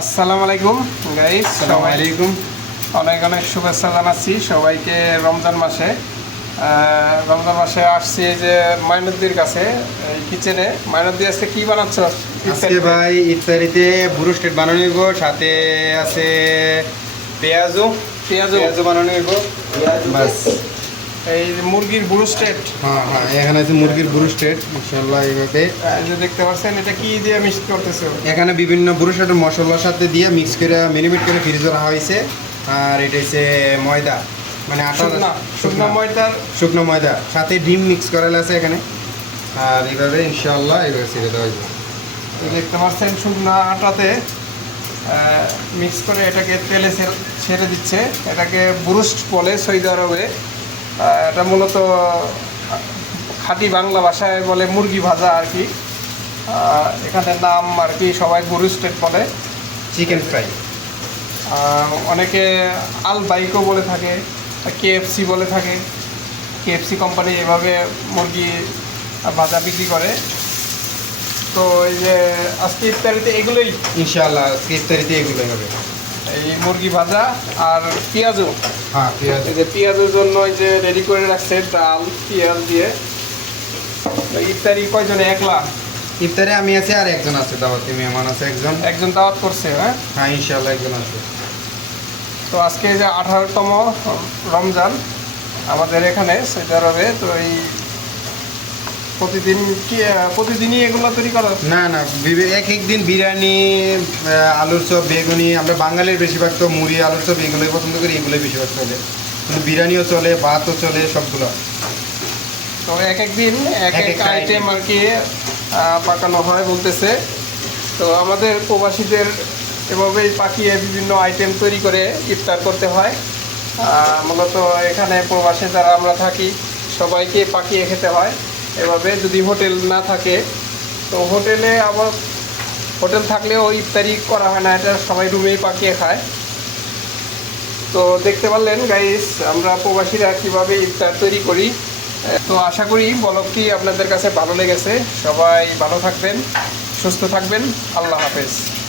আসসালামু আলাইকুম গাইস আসসালামু আলাইকুম। অনেক অনেক শুভেচ্ছা জানাচ্ছি। সবাইকে রমজান মাসে আহ, রমজান মাসে আসছি যে মাইনুদ্দির কাছে এই কিচেনে মাইনুদ্দি আজকে কি বানাচ্ছ? আজকে ভাই ইফতারিতে বুড়ো স্টেট বানানো হইব সাথে আছে পেঁয়াজও পেঁয়াজও পেঁয়াজও বানানো হইব। বাস। এই মুরগির বুড়ো স্টেট হ্যাঁ হ্যাঁ এখানে আছে মুরগির বুড়ো স্টেট ইনশাল্লাহ এইভাবে। যে দেখতে পাচ্ছেন এটা কি দিয়ে মিক্স করতেছো? এখানে বিভিন্ন বুড়ো স্টেটের মশলার সাথে দিয়ে মিক্স করে মিনিমেট করে ফ্রিজে রাখা হয়েছে। আর এটা হচ্ছে ময়দা মানে আটা শুকনা ময়দার। শুকনো ময়দা সাথে ডিম মিক্স করালে আছে এখানে। আর এইভাবে ইনশাল্লাহ এইভাবে ছেড়ে দেওয়া এই দেখতে পাচ্ছেন শুকনা আটাতে মিক্স করে এটাকে তেলে ছেড়ে- দিচ্ছে। এটাকে ব্রুস্ট বলে সৌদি আরবে। এটা মূলত খাঁটি বাংলা ভাষায় বলে মুরগি ভাজা আর কি। এখানে নাম আর কি সবাই বুরুস্টেড বলে। চিকেন ফ্রাই অনেকে আল বাইকও বলে থাকে কেএফসি বলে থাকে। কেএফসি কোম্পানি এভাবে মুরগি ভাজা বিক্রি করে। তো এই যে আজকে ইফতারিতে এগুলোই? ইনশাল্লাহ ইফতারিতে এগুলোই হবে। এই মুরগি ভাজা আর পেঁয়াজও। হ্যাঁ পেঁয়াজ। এই যে পেঁয়াজের জন্য এই যে রেডি করে রাখছে ডাল পেঁয়াজ দিয়ে। ইফতারি কয়জনে একলা? ইফতারে আমি আছি আর একজন আছে দাওয়াতি মেহমান আছে একজন। একজন দাওয়াত করছে হ্যাঁ? হ্যাঁ ইনশাল্লাহ একজন আছে। তো আজকে যে আঠারোতম রমজান আমাদের এখানে সৌদি আরবে তো এই প্রতিদিন কি প্রতিদিনই এগুলো তৈরি করা? না না এক এক দিন বিরিয়ানি আলুর চপ বেগুনি আমরা বাঙালির বেশিরভাগ তো মুড়ি আলুর চপ এগুলোই পছন্দ করি এগুলোই বেশিরভাগ চলে। কিন্তু বিরিয়ানিও চলে ভাতও চলে সবগুলো। তো এক এক দিন এক এক আইটেম আর কি পাকানো হয় বলতেছে। তো আমাদের প্রবাসীদের এভাবেই পাকিয়ে বিভিন্ন আইটেম তৈরি করে ইফতার করতে হয়। মূলত এখানে প্রবাসে যারা আমরা থাকি সবাইকে পাকিয়ে খেতে হয়। এভাবে যদি হোটেল না থাকে, তো হোটেলে আবার হোটেল থাকলেও ইফতারি করা হয় না, এটা সবাই রুমেই পাকিয়ে খায়। তো দেখতে পারলেন গাইস আমরা প্রবাসীরা কীভাবে ইফতার তৈরি করি। তো আশা করি বলকটি আপনাদের কাছে ভালো লেগেছে। সবাই ভালো থাকবেন, সুস্থ থাকবেন। আল্লাহ হাফেজ।